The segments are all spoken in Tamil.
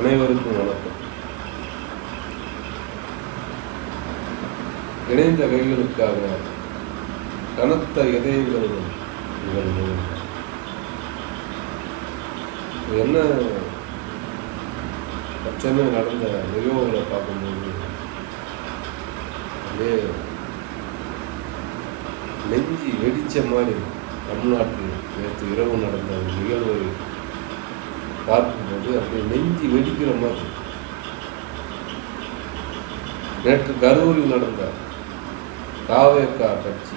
அனைவருக்கும் வணக்கம். இணைந்த கைகளுக்காக கனத்த இதயங்களுடன் உங்கள் என்ன பிரச்சனை நடந்த நிகழ்வுகளை பார்க்கும்போது அப்படியே நெஞ்சி வெடிச்ச மாதிரி தமிழ்நாட்டில் நேற்று இரவு நடந்த ஒரு நிகழ்வை பார்க்கும்போது அப்படியே நெஞ்சி வெடிக்கிற மாதிரி. நேற்று கரூரில் நடந்த தாவேகா கட்சி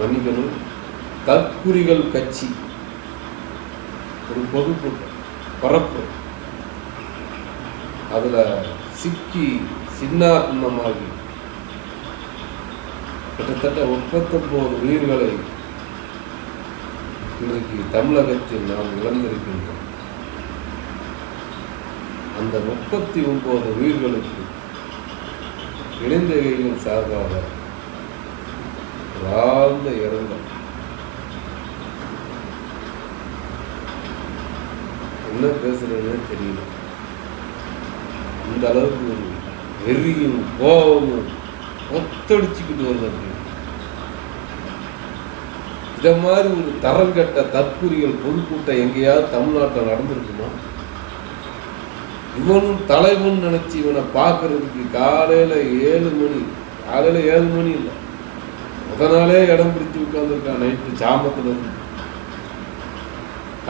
மன்னிக்கணும் தற்குறிகள் கட்சி ஒரு பொதுக்கூட்டம் பரப்பு, அதில் சிக்கி சின்னாத்மமாகி கிட்டத்தட்ட 39 உயிர்களை இன்றைக்கு தமிழகத்தில் நாம் இழந்திருக்கின்றோம். அந்த 39 உயிர்களுக்கு இணைந்த கைகள் சார்பாக ஆழ்ந்த இரங்கல். என்ன பேசுறதுன்னு தெரியல. அந்த அளவுக்கு ஒரு வெறியும் கோபமும் ஒத்தடிச்சுக்கிட்டு வருது. இதை மாதிரி ஒரு தரங்கட்ட தற்குறிகள் பொதுக்கூட்டம் எங்கேயாவது தமிழ்நாட்டில் நடந்திருக்குமா? இவனும் தலைவன் நினைச்சு இவனை பார்க்கறதுக்கு காலையில 7 மணி இல்லை, அதனாலே இடம் பிடிச்சி உட்கார்ந்துருக்கான் நைட்டு சாமத்துல இருந்து.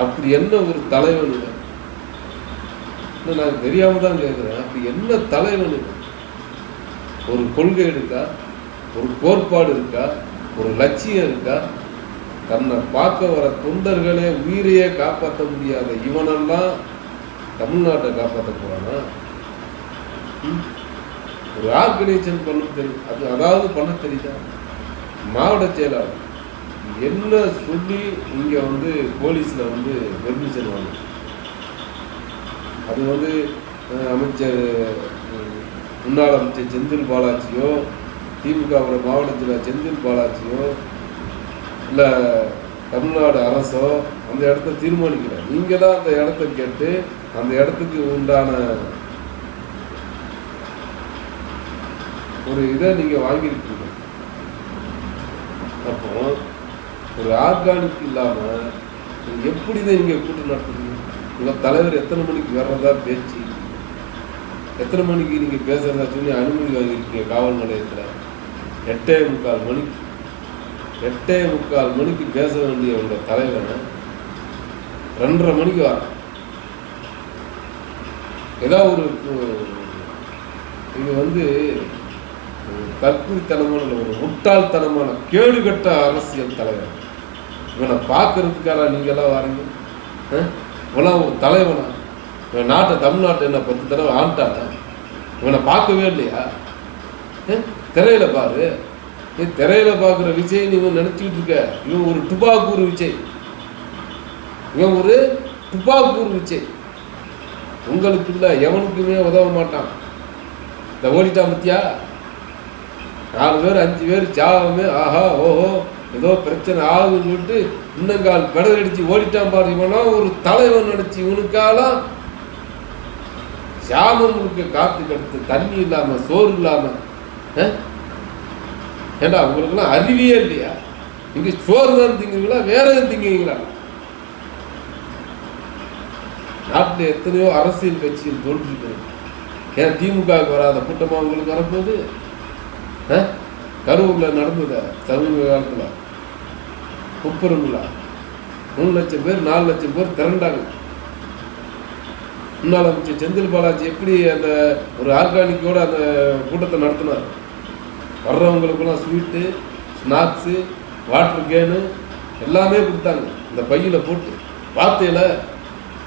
அப்படி என்ன ஒரு தலைவன் இல்லை? நான் தெரியாம தான் கேட்குறேன். அப்படி என்ன தலைவன் இல்லை? ஒரு கொள்கை இருக்கா? ஒரு கோட்பாடு இருக்கா? ஒரு லட்சியம் இருக்கா? தன்னை பார்க்க வர தொண்டர்களே உயிரையே காப்பாற்ற முடியாத இவனெல்லாம் தமிழ்நாட்டை காப்பாற்ற போறானா? ஒரு ஆர்கனைசேஷன் பண்ண தெரியும், அதாவது பண்ண தெரியுதா? மாவட்ட செயலாளர் என்ன சொல்லி இங்கே போலீஸில் பெர்மிஷன் வாங்க? அது அமைச்சர் முன்னாள் அமைச்சர் செந்தில் பாலாஜியோ, திமுகவோட மாவட்ட செயலாளர் செந்தில் பாலாஜியோ இல்லை தமிழ்நாடு அரசோ அந்த இடத்த தீர்மானிக்கல. நீங்கள் தான் அந்த இடத்த கேட்டு அந்த இடத்துக்கு உண்டான ஒரு இதை நீங்கள் வாங்கியிருக்கீங்க. அப்போ ஒரு ஆர்கானிக் இல்லாமல் எப்படிதான் நீங்கள் கூட்டம் நடத்துறீங்க? உங்கள் தலைவர் எத்தனை மணிக்கு வர்றதா பேச்சு, எத்தனை மணிக்கு நீங்கள் பேசுறதா சொல்லி அனுமதி வாங்கியிருக்கீங்க காவல் நிலையத்தில்? 8:45 மணிக்கு பேச வேண்டிய உங்க தலைவனை 2:30 மணிக்கு வர. ஏதாவது ஒரு இது தற்குறித்தனமான ஒரு முட்டாள்தனமான கேடுகட்ட அரசியல் தலைவர். இவனை பார்க்கறதுக்காக நீங்க எல்லாம் வரீங்க? இவெல்லாம் ஒரு தலைவனா? இவன் தமிழ்நாட்டை என்ன 10 தடவை ஆண்டானா? இவனை பார்க்கவே இல்லையா? திரையில பாரு. திரையில பார்க்குற விஜய் நீ நினைச்சுக்கிட்டு இருக்க. இவன் ஒரு துபாக்கூர் விஜய். உங்களுக்கு இல்லை, எவனுக்குமே உதவ மாட்டான். இந்த ஓடிட்டான் பத்தியா? 4 பேர் 5 பேர் சாவமே ஆஹா ஓஹோ ஏதோ பிரச்சனை ஆகுன்னு சொல்லிட்டு இன்னங்கால் பெடல் அடிச்சு ஓடிட்டான் பாரு. இவனா ஒரு தலைவன் நினைச்சு இவனுக்காலாம் சாமம் முழுக்க காத்து கடுத்து தண்ணி இல்லாம சோறு இல்லாம. ஏண்டா உங்களுக்குலாம் அறிவியே இல்லையா? இங்க சோறு தான் திங்குவீங்களா, வேற எதுவும் திங்குவீங்களா? நாட்டில் எத்தனையோ அரசியல் கட்சிகள் தோன்றிருக்கிறது. ஏன் திமுகவுக்கு வராத கூட்டமா உங்களுக்கு வரப்போகுது? கரூர்ல நடந்தத சமீப காலத்தில் குப்பருங்களா 3 லட்சம் பேர் 4 லட்சம் பேர் திரண்டாங்க. முன்னாள் அமைச்சர் செந்தில் பாலாஜி எப்படி அந்த ஒரு ஆர்கானிக்கோட அந்த கூட்டத்தை நடத்தினார். வர்றவங்களுக்கெல்லாம் ஸ்வீட்டு, ஸ்நாக்ஸு, வாட்டர் கேனு எல்லாமே கொடுத்தாங்க. இந்த பையில போட்டு வார்த்தையில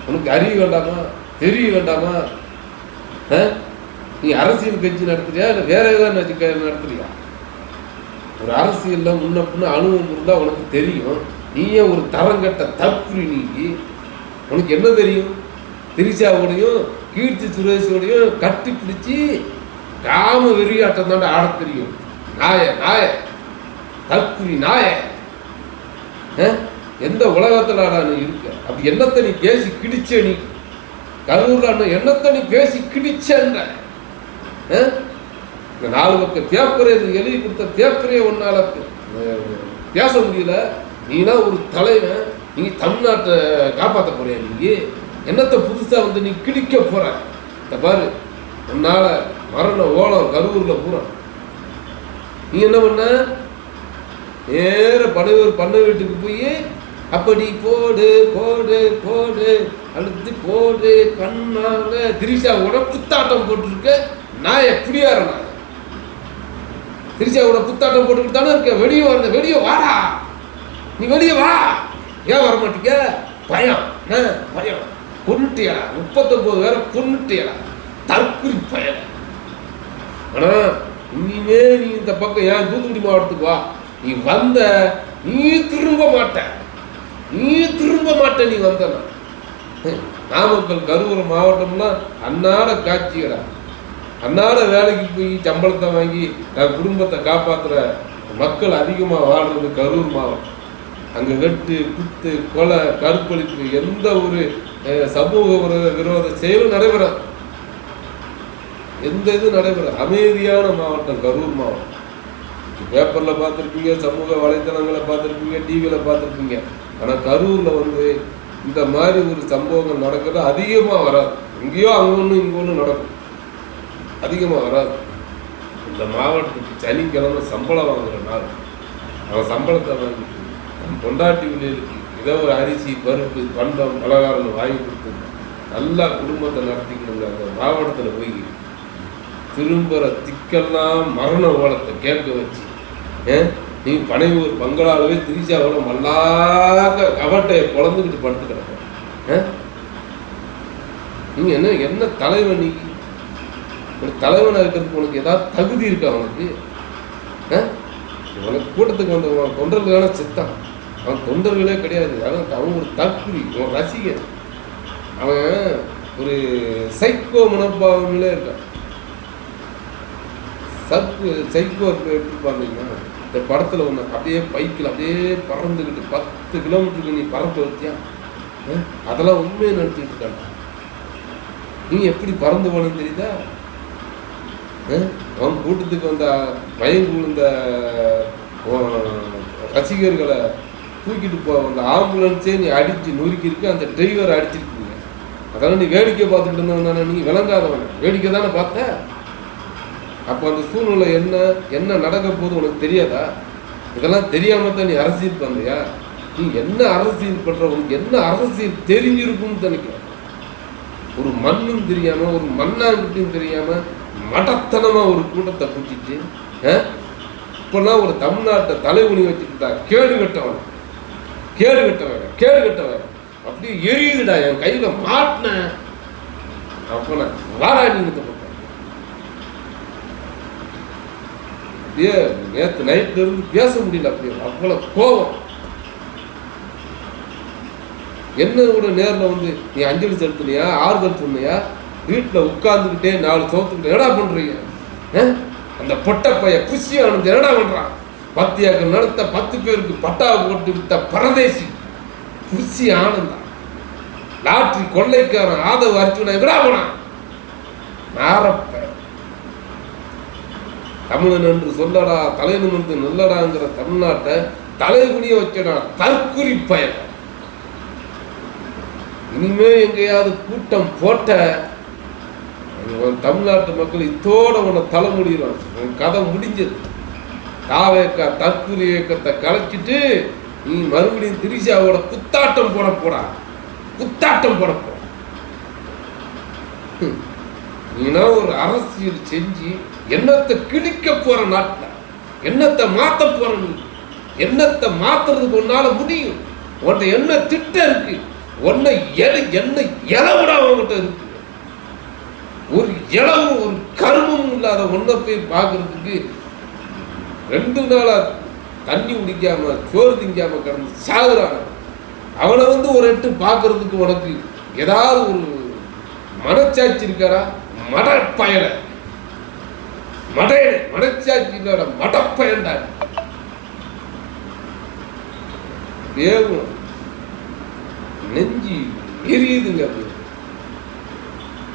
உனக்கு அறிய வேண்டாமா, தெரிய வேண்டாமா? நீ அரசியல் கட்சி நடத்துறியா இல்லை வேற ஏதாவது நடத்துறியா? ஒரு அரசியல்ல முன்ன பின்ன அனுபவம் இருந்தா உனக்கு தெரியும். நீயே ஒரு தரங்கட்ட தற்குறி. நீ உனக்கு என்ன தெரியும்? திரிஷாவோடையும் கீர்த்தி சுரேஷோடையும் கட்டி பிடிச்சி காம வெறியாட்டம் தாண்ட ஆட தெரியும். நாய தற்குறி நாய. எந்த உலகத்துல நீ இருக்க? அப்படி என்னத்தை நீ பேசி கிடிச்ச? நீ கரூர்ல என்னத்தை நீ பேசி கிழிச்சன்ற இந்த 4 பக்கம் பேப்பரை எழுதி கொடுத்த பேப்பரே ஒன்னால பேச முடியல. நீனா ஒரு தலைவன், நீ தமிழ்நாட்டை காப்பாற்ற போறியா? நீ என்னத்தை புதுசா வந்து நீ கிழிக்க போற? இந்த பாரு, உன்னால மரண ஓலம் கரூர்ல பூரா. நீ என்ன பண்ண? நேர பண்ண வீட்டுக்கு போய் அப்படி போடு போடு போடு அழுத்து போடு கண்ணால திரிஷாவோட புத்தாட்டம் போட்டுருக்க. நான் எப்படியா நான் திரிஷாவோட புத்தாட்டம் போட்டுக்கிட்டு தானே இருக்க. வெளியே வந்த வெளியே வாடா, நீ வெளியே வா. ஏன் வர மாட்டீங்க? பயம் பயம். கொன்னுட்டியடா, 39 பேரை கொன்னுட்டியடா, தற்குறி பயன். ஆனா இனிமே நீ இந்த பக்கம் ஏன் தூத்துக்குடி மாவட்டத்துக்கு வா. நீ வந்த நீ திரும்ப மாட்ட, நீ வந்தனா. நாமக்கல் கரூர் மாவட்டம்னா அன்னாட காட்சியடா. அன்னாட வேலைக்கு போய் சம்பளத்தை வாங்கி குடும்பத்தை காப்பாற்றுற மக்கள் அதிகமாக வாழ்றது கரூர் மாவட்டம். அங்கே வெட்டு குத்து கொலை கற்பழிப்பு எந்த ஒரு சமூக விரோத செயலும் நடைபெறாது. எந்த இது நடைபெறாது. அமைதியான மாவட்டம் கரூர் மாவட்டம். பேப்பரில் பார்த்துருப்பீங்க, சமூக வலைத்தளங்களை பார்த்துருப்பீங்க, டிவியில் பார்த்துருப்பீங்க. ஆனால் கரூரில் வந்து இந்த மாதிரி ஒரு சம்பவங்கள் நடக்கிறது அதிகமாக வராது. எங்கேயோ அங்கே ஒன்று இங்கே ஒன்று நடக்கும், அதிகமாக வராது. இந்த மாவட்டத்துக்கு சனிக்கிழமை சம்பளம் வாங்குற நாள். அவன் சம்பளத்தை வாங்கிட்டு பொண்டாட்டி விளையாடுக்கு ஏதோ ஒரு அரிசி பருப்பு பண்டம் பலகாரம் வாங்கி கொடுத்து நல்லா குடும்பத்தை நடத்திக்கணுங்க. அந்த மாவட்டத்தில் போய் திரும்புகிற திக்கெல்லாம் மரண ஓலத்தை கேட்க வச்சு நீ பனையூர் பங்களாவே திரிஷாவோட மல்லாக்க கவட்டையை குழந்துக்கிட்டு படுத்து கிடப்ப. நீங்க என்ன தலைவன்? நீ ஒரு தலைவனாக இருக்கிறதுக்கு உனக்கு ஏதாவது தகுதி இருக்கா? உனக்கு உனக்கு கூட்டத்துக்கு வந்த தொண்டர்களான சித்தான். அவன் தொண்டர்களே கிடையாது. அவன் ஒரு தற்குறி, அவன் ரசிகர், அவன் ஒரு சைக்கோ மனோபாவங்களே இருக்கான். சைக்கோ எப்படி பார்த்தீங்கன்னா, இந்த படத்தில் ஒன்று அப்படியே பைக்கில் அப்படியே பறந்துக்கிட்டு 10 கிலோமீட்டருக்கு நீ பறக்க வச்சியா, அதெல்லாம் உண்மையை நடத்திட்டு இருக்காங்க. நீ எப்படி பறந்து போனன்னு தெரியுதா? அவன் கூட்டத்துக்கு வந்த மயங்கி விழுந்த ரசிகர்களை தூக்கிட்டு அந்த ஆம்புலன்ஸே நீ அடித்து நொறுக்கிருக்கு, அந்த டிரைவரை அடிச்சிருக்கீங்க. அதெல்லாம் நீ வேடிக்கை பார்த்துட்டு இருந்தவன், நீ விளங்காதவன், வேடிக்கை தானே பார்த்த. அப்போ அந்த சூழ்நிலை என்ன நடக்க போது உனக்கு தெரியாதா? இதெல்லாம் தெரியாம தான் நீ அரசியல் வந்தியா? நீ என்ன அரசியல் பண்ற? உனக்கு என்ன அரசியல் தெரிஞ்சிருக்குன்னு நினைக்கிற? ஒரு மண்ணும் தெரியாம, ஒரு மண்ணாங்கிட்டையும் தெரியாம மடத்தனமா ஒரு கூட்டத்தை கூட்டிட்டு இப்பெல்லாம் ஒரு தமிழ்நாட்டை தலைகுனி வச்சுக்கிட்டா. கேடு கட்டவன் அப்படியே எரியுதுடா. என் கையில மாட்டின அப்ப நான் வாராணின்னு அப்படியே நேற்று நைட்ல இருந்து பேச முடியல. அப்படியே அவ்வளவு கோபம். என்ன கூட நேரில் வந்து நீ அஞ்சலி செலுத்தினியா, ஆறுதல் சொன்னியா? வீட்டில் உட்கார்ந்துக்கிட்டே 4 சோத்துக்கிட்ட என்னடா பண்றீங்க? அந்த பொட்டப்பைய புஷி ஆனது என்னடா பண்றான்? 10 ஏக்கர் நடத்த 10 பேருக்கு பட்டா போட்டு வித்த பரதேசி புஷி ஆனந்தா. லாட்ரி கொள்ளைக்காரன் ஆதவ அர்ஜுனா எங்கடா போனான்? நாரப்ப தமிழன் என்று சொல்லடா, தலை நிமிர்ந்து நல்லடாங்கிற தமிழ்நாட்டை தலைகுனிய வச்சடா தற்குறி பயன். இனிமே எங்கேயாவது கூட்டம் போட்ட தமிழ்நாட்டு மக்கள் இத்தோட உன்னை தலை முடியும். உன் கதை முடிஞ்சது. தாவேக்கா தற்குறி இயக்கத்தை கலைச்சிட்டு நீ மறுபடியும் திரிஷாவோட புத்தாட்டம் போட போற. நீனா ஒரு அரசியல் செஞ்சு என்னத்தை கிழிக்க போற நாட்டில் என்னத்தை மாத்த போற? நீ என்னத்தை மாத்துறதுக்கு உன்னால முடியும்? உன்ட என்ன திட்டம் இருக்கு? உன்னை என்ன இளவுடா உன்கிட்ட இருக்கு? ஒரு இளவு ஒரு கருமம் இல்லாத ஒன்றை போய் பார்க்கறதுக்கு 2 நாளா தண்ணி குடிக்காம சோறு திங்காம கிடந்து சாகுறாங்க. அவனை வந்து ஒரு எட்டு பார்க்கறதுக்கு உனக்கு ஏதாவது ஒரு மனச்சாட்சி இருக்காரா? மனச்சாட்சி இல்ல, மடப்பயன்டா. வேகும் நெஞ்சி எரியுதுங்க.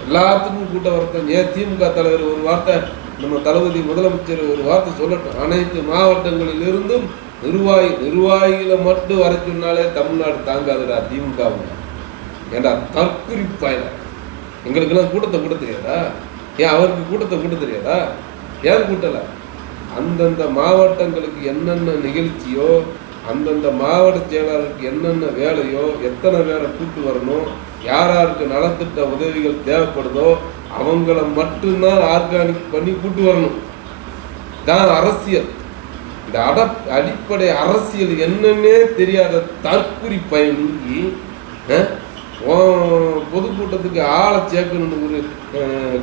எல்லாத்துக்கும் கூட்ட வரட்டும். ஏன் திமுக தலைவர் ஒரு வார்த்தை, நம்ம தளபதி முதலமைச்சர் ஒரு வார்த்தை சொல்லட்டும், அனைத்து மாவட்டங்களிலிருந்தும் நிர்வாகிகளை மட்டும் வர சொன்னாலே தமிழ்நாடு தாங்காதுடா திமுக. ஏண்டா தற்குறிப்பாயில எங்களுக்கெல்லாம் கூட்டத்தை கூட்ட தெரியாதா? ஏன் அவருக்கு கூட்டத்தை கூட்ட தெரியாதா? ஏன் கூட்டலை? அந்தந்த மாவட்டங்களுக்கு என்னென்ன நிகழ்ச்சியோ, அந்தந்த மாவட்ட செயலாளருக்கு என்னென்ன வேலையோ, எத்தனை பேரை கூட்டு வரணும், யாருக்கு நலத்திட்ட உதவிகள் தேவைப்படுதோ அவங்கள மட்டும்தான் ஆர்கானிக் பண்ணி கூட்டு வரணும். தான் அரசியல். இந்த அடிப்படை அரசியல் என்னன்னே தெரியாத தற்குறி பயணிக்கு பொதுக்கூட்டத்துக்கு ஆளை சேர்க்கணும்னு ஒரு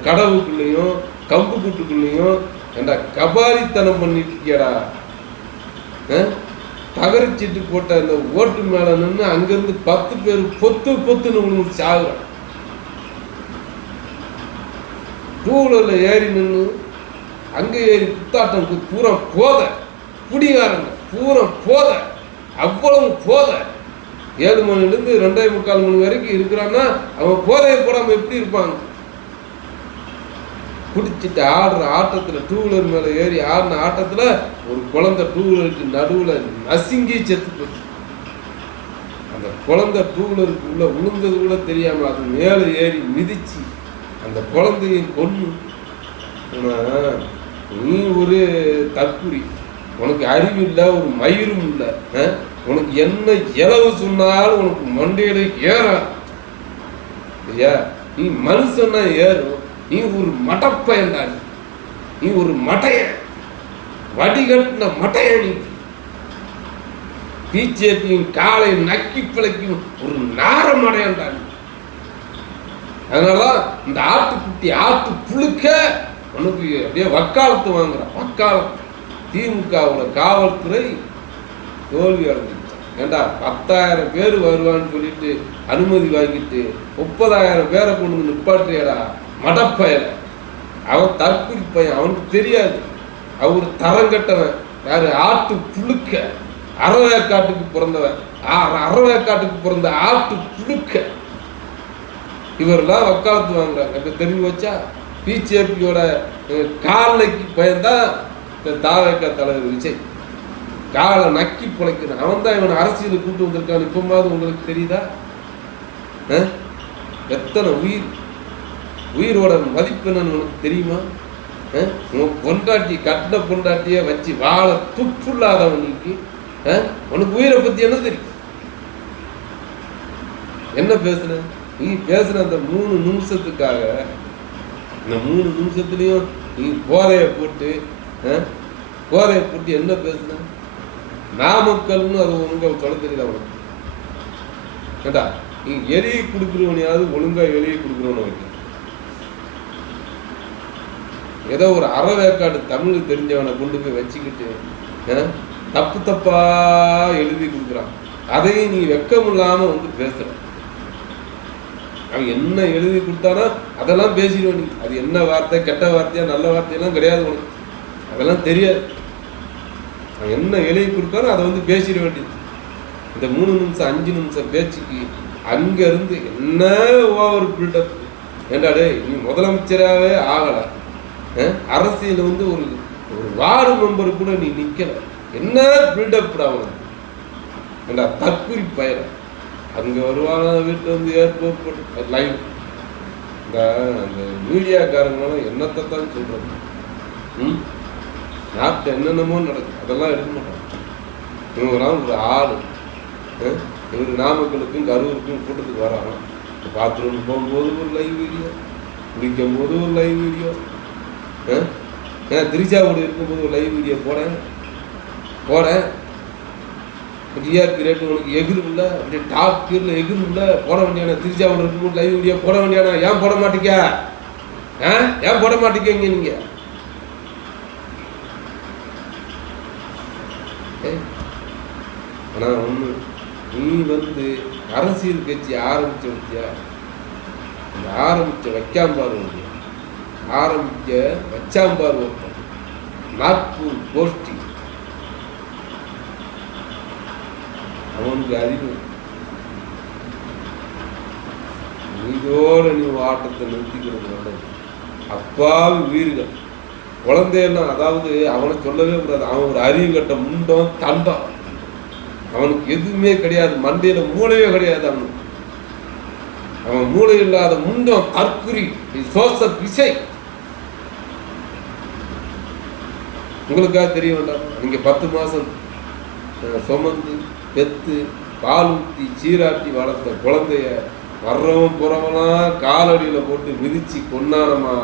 கடவுக்குள்ளேயும் கம்பு கூட்டுக்குள்ளேயும் ஏண்டா கபாலித்தனம் பண்ணிட்டு இருக்கியடா. தகரிச்சிட்டு போட்ட அந்த ஓட்டு மேல நின்று அங்கிருந்து 10 பேர் பொத்துன்னு உங்களுக்கு சாகுறான். டூவீலர்ல ஏறி நின்று அங்க ஏறி குத்தாட்டம் பூரா போத குடிகாரங்க பூரா போத, அவ்வளவு போத. 7 மணிலேருந்து 2:45 மணி வரைக்கும் இருக்கிறான்னா அவன் போதையை போடாம எப்படி இருப்பாங்க? குடிச்சிட்டு ஆடுற ஆட்டத்தில், டூவீலர் மேலே ஏறி ஆடின ஆட்டத்தில் ஒரு குழந்தை டூவீலருக்கு நடுவில் நசுங்கி செத்து போச்சு. அந்த குழந்தை டூவீலருக்கு உள்ள விழுந்தது கூட தெரியாமல் அது மேலே ஏறி மிதிச்சு அந்த குழந்தையை கொன்று. நீ ஒரு தற்குறி, உனக்கு அறிவு இல்லை, ஒரு மயிரும் இல்லை. உனக்கு என்ன இலவு சொன்னாலும் உனக்கு மண்டையில ஏறும் இல்லையா? நீ மனுஷன்னா ஏறும். நீ ஒரு மடப்பயன்டா, நீ ஒரு மட்டைய, வடிகட்டின மட்டைய. நீ பிஜேபியும் காலை நக்கி பிழைக்கும் ஒரு நாரமடையண்டா. அதனால இந்த ஆட்டுக்குட்டி ஆட்டு புழுக்க உனக்கு அப்படியே வக்காலத்து வாங்குற வக்காலத்து. திமுகவோட காவல்துறை தோல்வி அடைஞ்சிருச்சு. ஏண்டா 10,000 பேர் வருவான்னு சொல்லிட்டு அனுமதி வாங்கிட்டு 30,000 பேரை கொண்டு வந்து நிப்பாட்டியடா மடப்பயல. அவன் தற்குறி பையன், அவனுக்கு தெரியாது. அவர் தரங்கட்டவன். யாரு? ஆட்டு புழுக்க, அறவேக்காட்டுக்கு பிறந்தவன், அறவேக்காட்டுக்கு பிறந்த ஆட்டு புழுக்க. இவரெல்லாம் வக்காலத்து வாங்குறாங்க. இப்ப தெரிஞ்சு வச்சா பிஜேபியோட காலைக்கு பயன்தான் தாவேக்கா தலைவர் விஜய். காலை நக்கி பிழைக்கிறான். அவன் தான் இவன் அரசியலுக்கு கூட்டு வந்திருக்கான். இப்பமாவது உங்களுக்கு தெரியுதா? எத்தனை உயிரோட மதிப்பு என்னன்னு உனக்கு தெரியுமா? பொண்டாட்டி கட்டின பொண்டாட்டிய வச்சு வாழ துப்புள்ளாதவனுக்கு உனக்கு உயிரை பத்தி என்ன தெரியும்? என்ன பேசுன நீ? பேசுன அந்த 3 நிமிஷத்துக்காக, இந்த 3 நிமிஷத்துலயும் நீ போதைய போட்டு என்ன பேசுன? நாமக்கல்னு அது ஒழுங்கா சொல்ல தெரியல அவனுக்கு. ஏண்டா நீ எலியை கொடுக்குறவனையாவது ஒழுங்கா எலியை கொடுக்குறவன வைக்க. ஏதோ ஒரு அறவேக்காடு தமிழ் தெரிஞ்சவனை கொண்டு போய் வச்சுக்கிட்டு தப்பா எழுதி கொடுக்குறான். அதையும் நீ வெக்கம் இல்லாம வந்து பேசுற. அவன் என்ன எழுதி கொடுத்தானா அதெல்லாம் பேசிடுவோம். நீ அது என்ன வார்த்தை, கெட்ட வார்த்தையா நல்ல வார்த்தையெல்லாம் கிடையாது உனக்கு, அதெல்லாம் தெரியாது. அவன் என்ன எழுதி கொடுத்தானோ அதை வந்து பேசிட வேண்டியது. இந்த 3 நிமிஷம் 5 நிமிஷம் பேச்சுக்கு அங்க இருந்து என்ன ஓவர் பில்டப். ஏண்டாடே நீ முதலமைச்சராகவே ஆகல, அரசியல் வந்து ஒரு வார்டு மெம்பர் கூட நீ நிக்கல, என்ன பில்டப் அவனுக்கு? ஏண்டா தற்குறி பயிர அங்க வருவான வீட்டில் வந்து ஏற்போட்டு லைவ். அந்த மீடியாக்காரங்களும் என்னத்தை தான் சொல்றாங்க. நாட்டில் என்னென்னமோ நடக்கும், அதெல்லாம் எடுக்க மாட்டாங்க. இவங்கெல்லாம் ஒரு ஆளு. இவர் நாமக்கலுக்கும் கரூருக்கும் கூட்டத்துக்கு வராங்க. பாத்ரூம் போகும்போது ஒரு லைவ் வீடியோ, குளிக்கும் போது ஒரு லைவ் வீடியோ, திருச்சாவோடு இருக்கும்போது ஒரு லைவ் வீடியோ போட டிஆர்பி ரேட்டு உனக்கு எகிருமில்ல, அப்படியே டாப் கீரில் எகிருமில்ல, போட வேண்டியானா? திருச்சாவோடு இருக்கும்போது லைவ் வீடியோ போட வேண்டியானா? ஏன் போட மாட்டீங்க? ஏன் போட மாட்டீங்க நீங்க? ஆனா ஒண்ணு, நீ வந்து அரசியல் கட்சி ஆரம்பிச்ச வச்சியா, ஆரம்பிச்ச வைக்காம்பார் வச்சாம்பார் ஒருத்தன் நாக்பூர் கோஷ்டி. அவனுக்கு அறிவு இதோட நீ ஆட்டத்தை நிறுத்திக்கிறது நல்லது. அப்பாவி உயிர்கள் குழந்தையெல்லாம், அதாவது அவனை சொல்லவே கூடாது. அவன் ஒரு அறிவு கட்ட முண்டம் தண்டம், அவனுக்கு எதுவுமே கிடையாது, மண்டையில மூளையே கிடையாது. அவன் மூளை இல்லாத முண்டம், தற்குறி, சோச பிசை. உங்களுக்காக தெரிய வேண்டாம். நீங்க 10 மாசம் சுமந்து பெத்து பால் ஊற்றி சீராட்டி வளர்த்த குழந்தைய வர்றவன் புறவெல்லாம் காலடியில் போட்டு மிதிச்சு கொண்டானமா.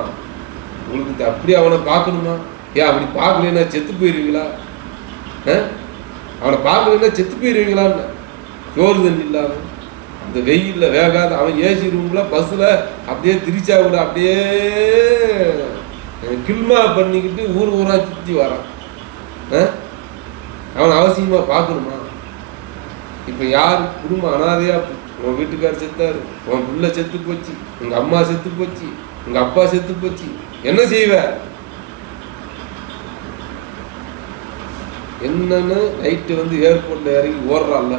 உங்களுக்கு அப்படி அவனை பார்க்கணுமா? ஏன் அப்படி பார்க்கலன்னா செத்து போயிருவீங்களா? அவனை பார்க்கலன்னா செத்து போயிருவீங்களான்னு. சோறு தண்ணி இல்லாமல் அந்த வெயிலில் வேகாத அவன் ஏசி ரூமில் பஸ்ஸில் அப்படியே திருச்சாவில் அப்படியே கில்மா பண்ணிக்கிட்டு ஊர் ஊராக சுற்றி வரான். அவன் அவசியமாக பார்க்கணுமா? இப்போ யார் குடும்பம் அனாதையாக, உன் வீட்டுக்காரர் செத்தாரு, உன் பிள்ளை செத்து போச்சு, உங்கள் அம்மா செத்து போச்சு, உங்கள் அப்பா செத்து போச்சு, என்ன செய்வ? என்னன்னு நைட்டு வந்து ஏர்போர்ட்டில் இறங்கி ஓடுறான்ல,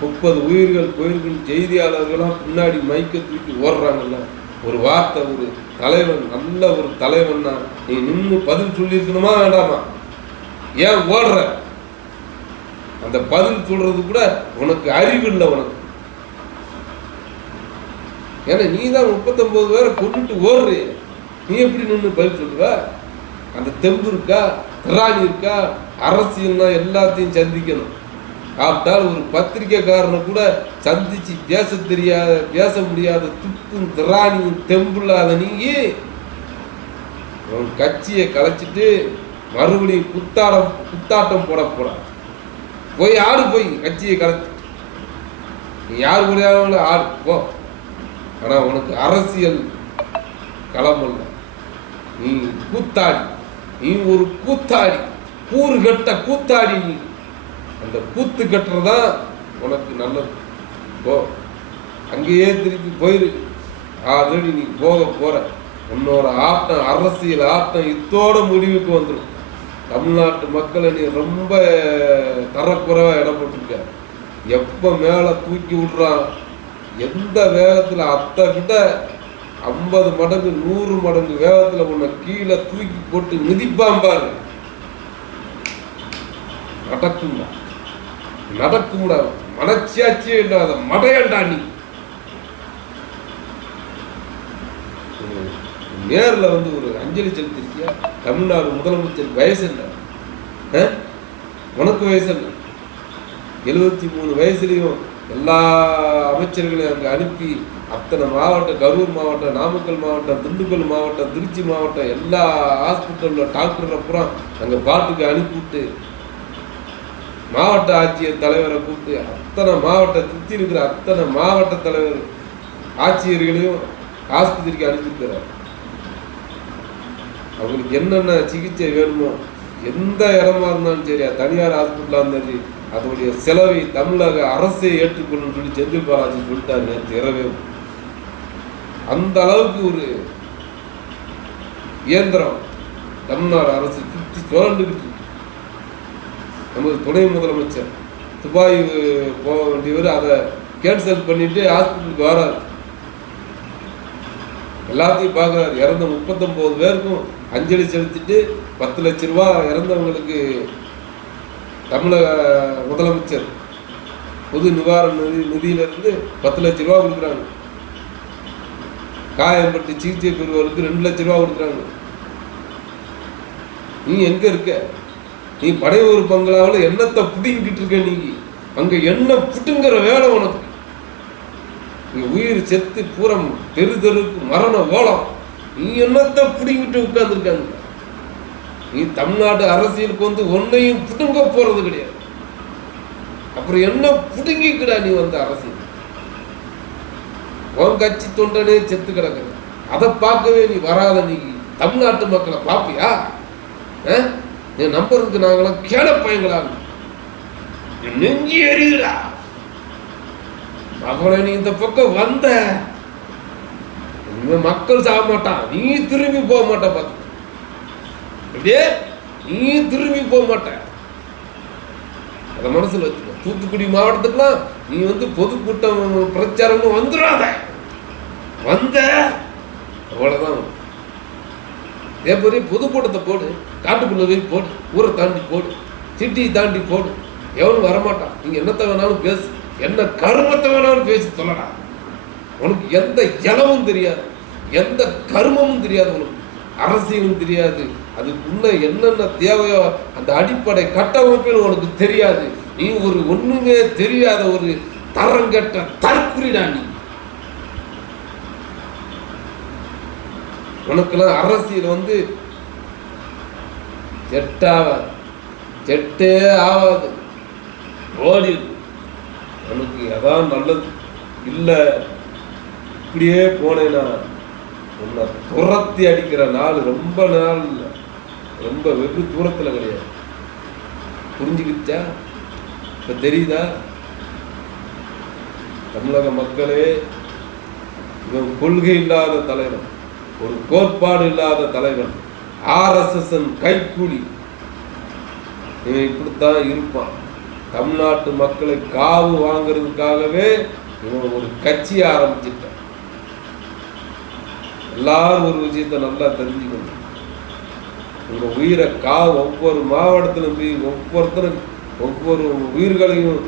30 உயிர்கள் போயிருக்குன்னு செய்தியாளர்களாம் பின்னாடி மைக்க தூக்கி ஓடுறாங்கல்ல. ஒரு வார்த்தை, ஒரு தலைவன், நல்ல ஒரு தலைவன்னா நீ நின்று பதில் சொல்லியிருக்கணுமா வேண்டாமா? ஏன் ஓடுற? அந்த பதில் சொல்றது கூட உனக்கு அறிவு இல்லை உனக்கு. ஏன்னா நீ தான் 39 பேரை கொண்டுட்டு ஓடுறே, நீ எப்படி நின்று பதில் சொல்லுவ? அந்த தெம்பு இருக்கா? திராணி இருக்கா? அரசியல்னா எல்லாத்தையும் சந்திக்கணும். ஆப்டால் ஒரு பத்திரிக்கைக்காரனை கூட சந்திச்சு பேச முடியாத துப்பும் திராணியும் தெம்புள்ளாத நீங்க உன் கட்சியை கலைச்சிட்டு மறுபடியும் குத்தாட்டம் போட போற. போய் ஆடு, போய் கட்சியை கலைச்சிட்டு நீ யார் கூட ஆடு போ. ஆனா உனக்கு அரசியல் களமல்ல. நீ கூத்தாடி, நீ ஒரு கூத்தாடி, கூறு கட்ட கூத்தாடி. நீ அந்த கூத்து கட்டுறதான் உனக்கு நல்லது. போ, அங்கேயே திருப்பி போயிரு. ஆல்ரெடி நீ போக போற. உன்னோட ஆட்டம், அரசியல் ஆட்டம் இத்தோட முடிவுக்கு வந்துடும். தமிழ்நாட்டு மக்களை நீ ரொம்ப தரக்குறைவா இடம் போட்டிருக்க. எப்ப மேல தூக்கி விடுறான், எந்த வேகத்துல அத்தை விட 50 மடங்கு 100 மடங்கு வேகத்துல உன்னை கீழே தூக்கி போட்டு மிதிப்பாம்பாரு. நடக்கும்டா. மனச்சாட்சியே இல்லாத மடையண்டா நீ. நேரில் வந்து ஒரு அஞ்சலி செலுத்திருக்கியா? தமிழ்நாடு முதலமைச்சர் வயசு இல்லை, உனக்கு வயசு இல்லை. 73 வயசுலையும் எல்லா அமைச்சர்களையும் அங்கே அனுப்பி அத்தனை மாவட்டம், கரூர் மாவட்டம், நாமக்கல் மாவட்டம், திண்டுக்கல் மாவட்டம், திருச்சி மாவட்டம், எல்லா ஹாஸ்பிட்டலில் டாக்டர் அப்புறம் அங்கே பாட்டுக்கு அனுப்பிவிட்டு மாவட்ட ஆட்சியர் தலைவரை கூப்பிட்டு அத்தனை மாவட்ட சுற்றி இருக்கிற அத்தனை மாவட்ட தலைவர் ஆட்சியர்களையும் ஆஸ்பத்திரிக்கு அனுப்பியிருக்கிறார். அவங்களுக்கு என்னென்ன சிகிச்சை வேணுமோ எந்த இடமா இருந்தாலும் சரி, தனியார் ஹாஸ்பிட்டலாக இருந்தாலும் சரி, அதனுடைய செலவை தமிழக அரசை ஏற்றுக்கொள்ளும் சொல்லி செந்தில் பாலாஜி சொல்லிட்டாரு நேற்று இரவே. அந்த அளவுக்கு ஒரு இயந்திரம் தமிழ்நாடு அரசு சுற்றி சுழண்டுகிட்டு. நமது துணை முதலமைச்சர் துபாய் போக வேண்டியவர் அதை கேன்சல் பண்ணிட்டு ஹாஸ்பிட்டலுக்கு வராரு. எல்லாத்தையும் பார்க்குறாரு. இறந்த 39 பேருக்கும் அஞ்சலி செலுத்திட்டு 10 லட்ச ரூபா இறந்தவங்களுக்கு தமிழக முதலமைச்சர் பொது நிவாரண நிதியிலிருந்து 10 லட்ச ரூபா கொடுக்குறாங்க. காயம்பட்டு சிகிச்சை பெறுவதற்கு 2 லட்ச ரூபா கொடுக்குறாங்க. நீ எங்க இருக்க? நீ படையூர் பங்களாவில் எண்ணத்தை புடிங்கிட்டு இருக்க. நீ அங்க என்ன புட்டுங்கிற வேலை உனக்கு. நீ உயிர் செத்து பூரம் தெருக்கு மரண ஓலம். நீ என்னத்தை புடிங்கிட்டு உட்கார்ந்துருக்காங்க. நீ தமிழ்நாடு அரசியலுக்கு வந்து ஒன்னையும் புடுங்க போறது கிடையாது. அப்புறம் என்ன புடுங்கிக்கிறா நீ வந்து அரசியல்? உன் கட்சி தொண்டனே செத்து கிடக்குற. அதை பார்க்கவே நீ வராத. நீ தமிழ்நாட்டு மக்களை பார்ப்பியா? நீ நம்புறதுக்கு நாங்களாம் கேட பயங்களா? நெஞ்சி எறிகிறா அவளை. நீ இந்த பக்கம் வந்த மக்கள் சாக மாட்டான், நீ திரும்பி போக மாட்ட. பார்த்து அப்படியே நீ திரும்பி போக மாட்ட. அதை மனசுல வச்சுக்க. தூத்துக்குடி மாவட்டத்துக்குலாம் நீ வந்து பொதுக்கூட்டம் பிரச்சாரம் வந்துடாத. வந்த அவ்வளவுதான். ஏன் புதுக்கூட்டத்தை போடு, காட்டுக்குள்ள போய் போடு, ஊரை தாண்டி போடு, சிட்டியை தாண்டி போடு, எவனும் வரமாட்டான். நீங்க என்னத்தை வேணாலும் பேசு, என்ன கருமத்தை வேணாலும் பேசி சொல்லலாம். உனக்கு எந்த இளவும் தெரியாது, எந்த கருமமும் தெரியாது, உனக்கு அரசியலும் தெரியாது, அதுக்குள்ள என்னென்ன தேவையோ அந்த அடிப்படை கட்டமைப்பில் உனக்கு தெரியாது. நீ ஒரு ஒண்ணுமே தெரியாத ஒரு தரங்கட்ட தற்குறிடா நீ. உனக்கெல்லாம் அரசியல் செட்டே ஆகாது, ஓடி. உனக்கு அதான் நல்லது. இல்லை இப்படியே போனேன்னா உன்னை துரத்தி அடிக்கிற நாள் ரொம்ப நாள் இல்லை, ரொம்ப வெகு தூரத்தில் கிடையாது. புரிஞ்சுக்கிச்சா? இப்போ தெரியுதா? தமிழக மக்களே, இவன் கொள்கை இல்லாத தலைவன், ஒரு கோட்பாடு இல்லாத தலைவன், RSS கைக்கூலி. இவன் இப்படித்தான் இருப்பான். தமிழ்நாட்டு மக்களை காவு வாங்கிறதுக்காகவே இவன் ஒரு கட்சியை ஆரம்பிச்சிட்டான். எல்லாரும் ஒரு விஷயத்தை நல்லா தெரிஞ்சுக்கணும். உங்க உயிரை ஒவ்வொரு மாவட்டத்திலும் போய் ஒவ்வொரு உயிர்களையும்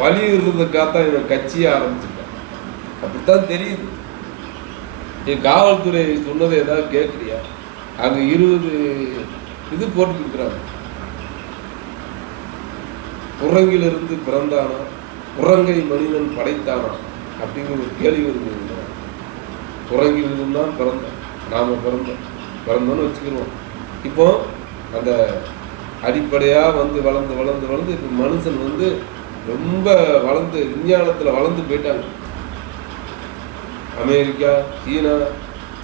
வலியுறுறதுக்காகத்தான் இவன் கட்சியை ஆரம்பிச்சிட்டான். அப்படித்தான் தெரியுது. என் காவல்துறை சொன்னதை ஏதாவது கேட்குறியா? அங்க 20 இது போட்டு கொடுக்குறாங்க. குரங்கிலிருந்து பிறந்தானா, குரங்கை மனிதன் படைத்தானா அப்படிங்கிற ஒரு கேள்வி வருது. குரங்கிலிருந்து தான் பிறந்தோம், நாம பிறந்தோன்னு வச்சுக்கிறோம். இப்போ அந்த அடிப்படையா வளர்ந்து வளர்ந்து வளர்ந்து இப்போ மனுஷன் ரொம்ப வளர்ந்து விஞ்ஞானத்துல வளர்ந்து போயிட்டாங்க. அமெரிக்கா, சீனா,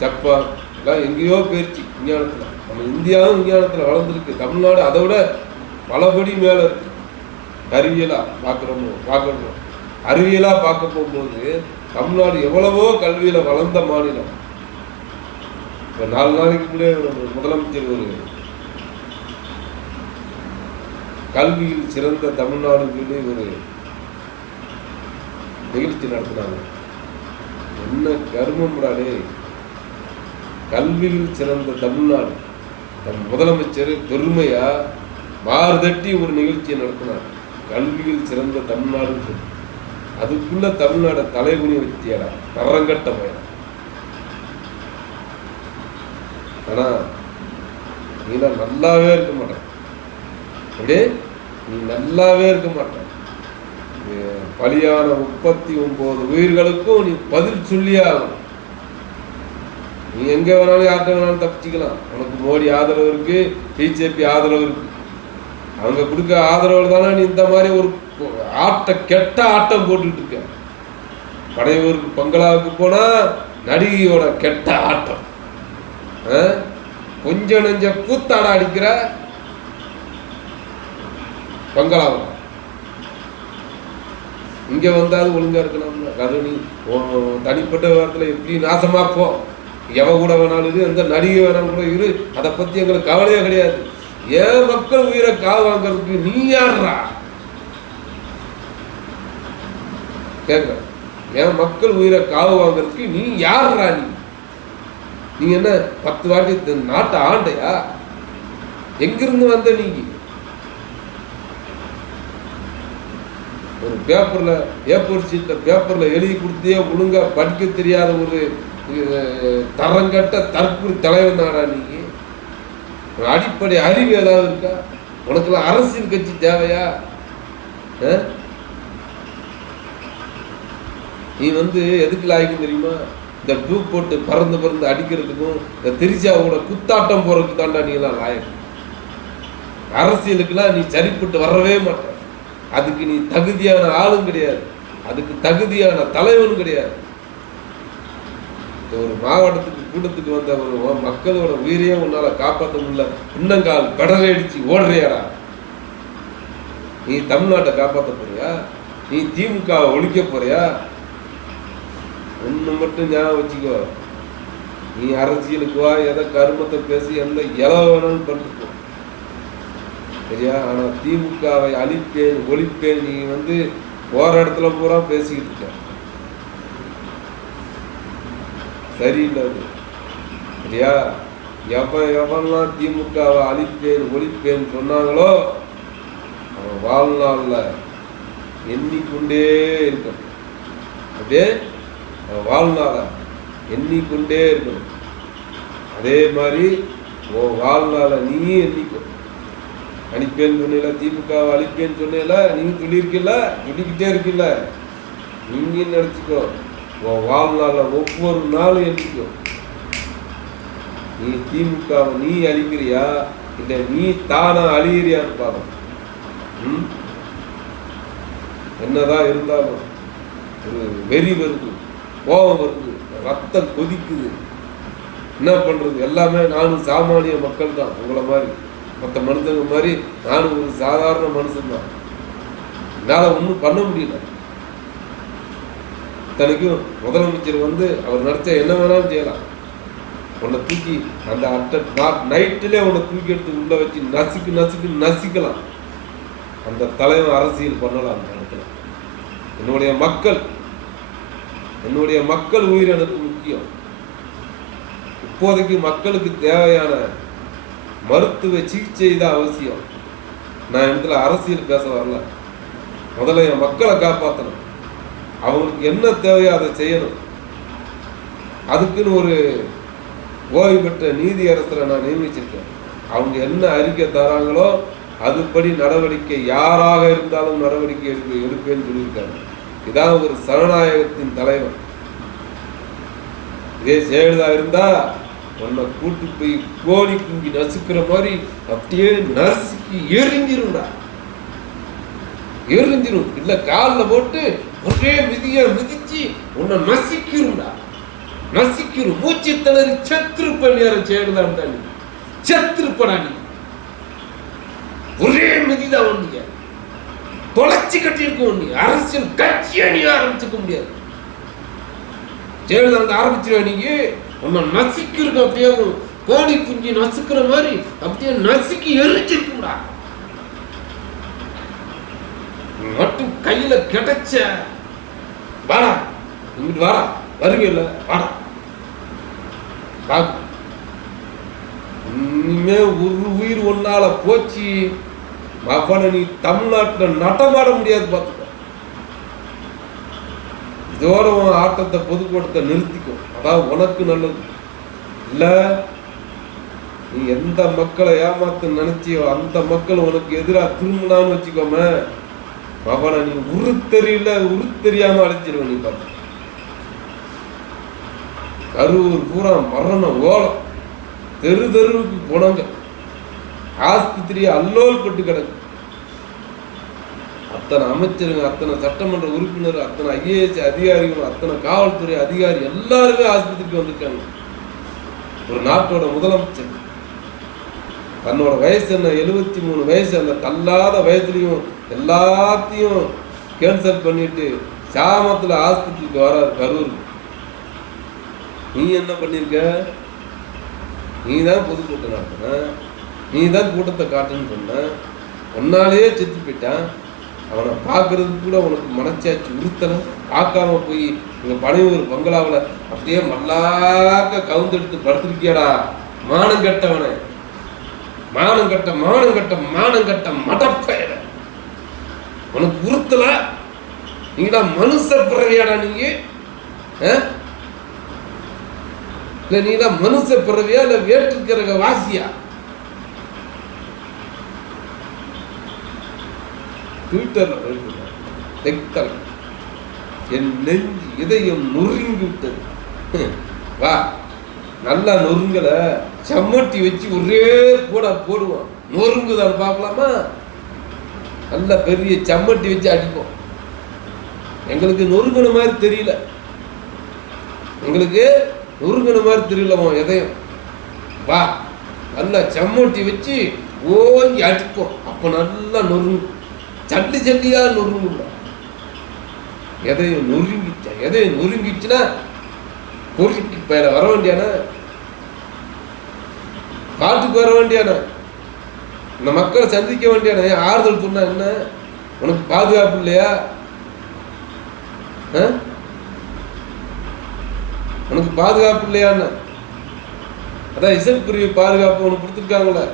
ஜப்பான் எல்லாம் எங்கேயோ போயிடுச்சு விஞ்ஞானத்துல. நம்ம இந்தியாவும் விஞ்ஞானத்துல வளர்ந்துருக்கு. தமிழ்நாடு அதை விட பலபடி மேல இருக்கு. அறிவியலா பார்க்கணும். அறிவியலா பார்க்க போகும்போது தமிழ்நாடு எவ்வளவோ கல்வியில வளர்ந்த மாநிலம். இப்போ 4 நாளைக்கு முன்னாடி முதலமைச்சர் ஒரு கல்வியில் சிறந்த தமிழ்நாடுன்னு சொல்லி ஒரு நிகழ்ச்சி நடத்தினாங்க. என்ன கர்மம்டாடே, கல்வியில் சிறந்த தமிழ்நாடு. முதலமைச்சர் பெருமையா மாறுதட்டி ஒரு நிகழ்ச்சியை நடத்தினார். கல்வியில் சிறந்த தமிழ்நாடுன்னு சொல்லி அதுக்குள்ள தமிழ்நாட தலைகுனி வச்சியடா, தரங்கட்ட பயம். ஆனா நீ நல்லாவே இருக்க மாட்டேன். அப்படியே நீ நல்லாவே இருக்க மாட்டேன். பலியான 39 உயிர்களுக்கும் நீ பதில் சொல்லியே ஆகணும். நீ எங்க வேணாலும் யார்கிட்ட வேணாலும் தப்பிச்சுக்கலாம். உனக்கு மோடி ஆதரவு இருக்கு, பிஜேபி ஆதரவு இருக்கு. அவங்க கொடுக்க ஆதரவு தானே நீ இந்த மாதிரி ஒரு கெட்ட ஆட்டம் போட்டுட்டு இருக்க. படையூருக்கு பங்களாவுக்கு போனா நடிகையோட கெட்ட ஆட்டம், கொஞ்சம் நெஞ்ச கூத்தாட அடிக்கிற பங்களாவும். இங்க வந்தாலும் ஒழுங்கா இருக்கணும். அது நீ தனிப்பட்ட விவரத்துல எப்படி நாசமா போ, எவ கூட வேணாலும் இரு, எந்த நடிகை வேணாலும் கூட இரு, அதை பத்தி எங்களுக்கு கவலையே கிடையாது. ஏன் மக்கள் உயிரை காவு வாங்கிறதுக்கு நீ யாரா கேட்க? ஏன் மக்கள் உயிரை காவு வாங்கிறதுக்கு நீ யாரா? நீ என்ன 10 வாட்டி நாட்டை ஆண்டையா? எங்கிருந்து வந்த நீங்க? ஒரு பேப்பர்ல A4 சீட்ல பேப்பர்ல எழுதி கொடுத்தே ஒழுங்கா படிக்க தெரியாத ஒரு தரங்கட்ட தற்கொலை தலைவன் தாடா நீங்க. அடிப்படை அறிவு ஏதாவது இருக்கா உனக்குலாம்? அரசியல் கட்சி தேவையா? நீ எதுக்கு லாய்க்கும் தெரியுமா? இந்த டூப் போட்டு பறந்து அடிக்கிறதுக்கும் இந்த திருச்சாவோட குத்தாட்டம் போறதுக்கு தாண்டா நீ எல்லாம் லாயக்கு. அரசியலுக்குலாம் நீ சரிப்பட்டு வரவே மாட்ட. அதுக்கு நீ தகுதியான ஆளும் கிடையாது, அதுக்கு தகுதியான தலைவனும் கிடையாது. ஒரு மாவட்டத்துக்கு கூட்டத்துக்கு வந்த ஒரு மக்களோட உயிரையே உன்னால காப்பாற்ற முடியல, பின்னங்கால் கடலை அடிச்சு ஓடுறியாடா? நீ தமிழ்நாட்டை காப்பாற்ற போறியா? நீ திமுகவை ஒழிக்க போறியா? ஒண்ணு மட்டும் ஞாபகம் வச்சுக்கோ, நீ அரசியலுக்கு வா, எதை கருமத்தை பேசி எந்த இலவ வேணும்னு பண்ணிட்டு சரியா? ஆனா திமுகவை அழிப்பேன் ஒழிப்பேன் நீ போற இடத்துல பூரா பேசிக்கிட்டு இருக்க. சரியில்லை அது. சரியா? எவன்லாம் திமுகவை அழிப்பேன் ஒழிப்பேன்னு சொன்னாங்களோ அவன் வாழ்நாளில் எண்ணிக்கொண்டே இருக்கணும். அப்படியே வாழ்நாளை எண்ணிக்கொண்டே இருக்கணும். அதே மாதிரி வாழ்நாளை நீயும் எண்ணிக்கும். அழிப்பேன்னு சொன்ன திமுகவை அழிப்பேன்னு சொன்ன நீங்க சொல்லியிருக்கில்ல, சொல்லிக்கிட்டே இருக்கில்ல, நீங்க நினைச்சுக்கோ. வாழ்நாள ஒவ்வொரு நாளும் எண்ணிக்கோ. நீ திமுகவை நீ அழிக்கிறியா இல்லை நீ தானா அழிகிறியான்னு பாருங்க. என்னதான் இருந்தாலும் ஒரு வெறி வருது, கோபம் வருது, ரத்தம் கொதிக்குது. என்ன பண்றது? எல்லாமே நானும் சாமானிய மக்கள் தான், உங்களை மாதிரி மற்ற மனுஷங்க மாதிரி நானும் ஒரு சாதாரண மனுஷன் தான். என்னால் ஒன்றும் பண்ண முடியல. தனக்கும் முதலமைச்சர் அவர் நினைச்சா என்ன வேணாலும் செய்யலாம். உன்னை தூக்கி அந்த நைட்டிலே உன்னை தூக்கி எடுத்து உள்ள வச்சு நசிக்கலாம். அந்த தலைவன் அரசியல் பண்ணலாம். அந்த இடத்துல என்னுடைய மக்கள் உயிர் எனக்கு முக்கியம். இப்போதைக்கு மக்களுக்கு தேவையான மருத்துவ சிகிச்சை தான் அவசியம். நான் இடத்துல அரசியல் பேச வரல. முதல்ல என் மக்களை காப்பாற்றணும். அவங்களுக்கு என்ன தேவையோ அதை செய்யணும். அதுக்குன்னு ஒரு ஓய்வு பெற்ற நீதியரசரை நான் நியமிச்சிருக்கேன். அவங்க என்ன அறிக்கை தராங்களோ அதுபடி நடவடிக்கை, யாராக இருந்தாலும் நடவடிக்கை எடுப்பேன்னு சொல்லியிருக்காங்க. இதான் ஒரு சனநாயகத்தின் தலைவர். இதே ஜெயலலிதா இருந்தா உன்னை கூட்டு போய் கோழி குங்கி நசுக்கிற மாதிரி அப்படியே நசுக்கி எரிஞ்சிரும்டா, எரிஞ்சிரும். இல்ல காலில் போட்டு ஒரே மிதிச்சு உன்னை நசிக்கிறா, நசிக்கிறோம். மூச்சு தளறி செத்துருப்பேன். யாரும் ஜெயலலிதா இருந்தா நீ செத்துருப்படா. நீ ஒரே மிதிதான் ஒண்ணு தொலைச்சி கட்டியிருக்க. நீ அரசியல் கட்சியை நீ ஆரம்பிச்சுக்க முடியாது. ஜெயலலிதா வந்து ஆரம்பிச்சிருவா. நீங்க உன்னை நசிக்கிருக்க, அப்படியே கோழி குஞ்சு நசுக்கிற மாதிரி அப்படியே நசுக்கி எரிஞ்சிருக்கும்டா. மட்டும் கையில கிடைச்ச வாடா, இங்கிட்டு வாடா, வருவீல்ல வாடா, இனிமே ஒரு உயிர் ஒன்னால போச்சு அவனை நீ தமிழ்நாட்டில் நடமாட முடியாது. பார்த்துக்கோ. இதோட உன் ஆட்டத்தை பொதுக்கூட்டத்தை நிறுத்திக்கும். அதான் உனக்கு நல்லது. இல்ல நீ எந்த மக்களை ஏமாத்த நினைச்சியோ அந்த மக்கள் உனக்கு எதிராக திரும்பினான்னு வச்சுக்கோம, அவனை நீ உருத்தெரியாம அழைச்சிருவ. நீ பார்த்து கரூர் பூரா மரண ஓலம், தெருவுக்கு போனவங்க, ஆஸ்பத்திரி அல்லோல் பட்டு கிடக்கு. அத்தனை அமைச்சருங்க, அத்தனை சட்டமன்ற உறுப்பினர், அத்தனை ஐஏஎஸ் அதிகாரிகள், அத்தனை காவல்துறை அதிகாரி எல்லாருமே ஆஸ்பத்திரிக்கு வந்திருக்காங்க. ஒரு நாட்டோட முதலமைச்சர் தன்னோட வயசு என்ன 73 வயசு, அந்த தள்ளாத வயசுலையும் எல்லாத்தையும் கேன்சல் பண்ணிட்டு சாமத்துல ஆஸ்பத்திரிக்கு வராரு கரூர். நீ என்ன பண்ணிருக்க? நீ தான் பொதுக்கூட்டம் நடத்தின, நீ தான் கூட்டத்தை காட்டுன்னு சொன்ன. ஒன்னாலேயே செத்து போயிட்டான். அவனை பார்க்கறதுக்கு கூட உனக்கு மனச்சாச்சு உறுத்தலை. பார்க்காம போய் இங்கே பனையூர் பங்களாவில் அப்படியே மல்லாக்க கவுந்தெடுத்து படுத்திருக்கியாடா. மானங்கட்டவனை, மானங்கட்ட மடப்பெயர உனக்கு உறுத்தல. நீங்கடா மனுஷ பிறவியாடா நீங்க? இல்ல நீதான் மனுஷ பிறவியா இல்ல வேற்றுக்கிற வாசியா? ட்விட்டர்ல என் நெஞ்சு இதயம் நொறுங்கி விட்டது. வா, நல்லா நொறுங்கல சம்மட்டி வச்சு ஒரே போடுவோம். நொறுங்குதான் பார்க்கலாமா? நல்ல பெரிய சம்மட்டி வச்சு அடிப்போம். எங்களுக்கு நொறுங்கின மாதிரி தெரியல, எங்களுக்கு நொறுங்கின மாதிரி தெரியலமோ எதையும். வா, நல்லா சம்மட்டி வச்சு ஓங்கி அடிப்போம். அப்போ நல்லா நொறுங்கு, சல்லியா நொறுங்குல. எதையும் நொறுங்கிச்சுன்னா பொறிக்கு பேர வர வேண்டியான, காட்டுக்கு வர வேண்டியான, இந்த மக்களை சந்திக்க வேண்டியான. ஆறுதல் சொன்னா என்ன? உனக்கு பாதுகாப்பு இல்லையா? உனக்கு பாதுகாப்பு இல்லையான்னு. அதான் இசட் பிரிவு பாதுகாப்பு உனக்கு கொடுத்துருக்காங்களே.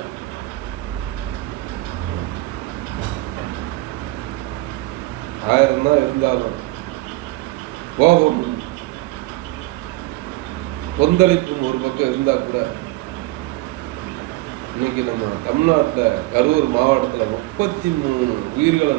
ஆயிரம் தான் இருந்தாலும் கோபம் கொந்தளிப்பும் ஒரு பக்கம் இருந்தா கூட இன்னைக்கு நம்ம தமிழ்நாட்டில் கரூர் மாவட்டத்தில் 33 உயிர்களை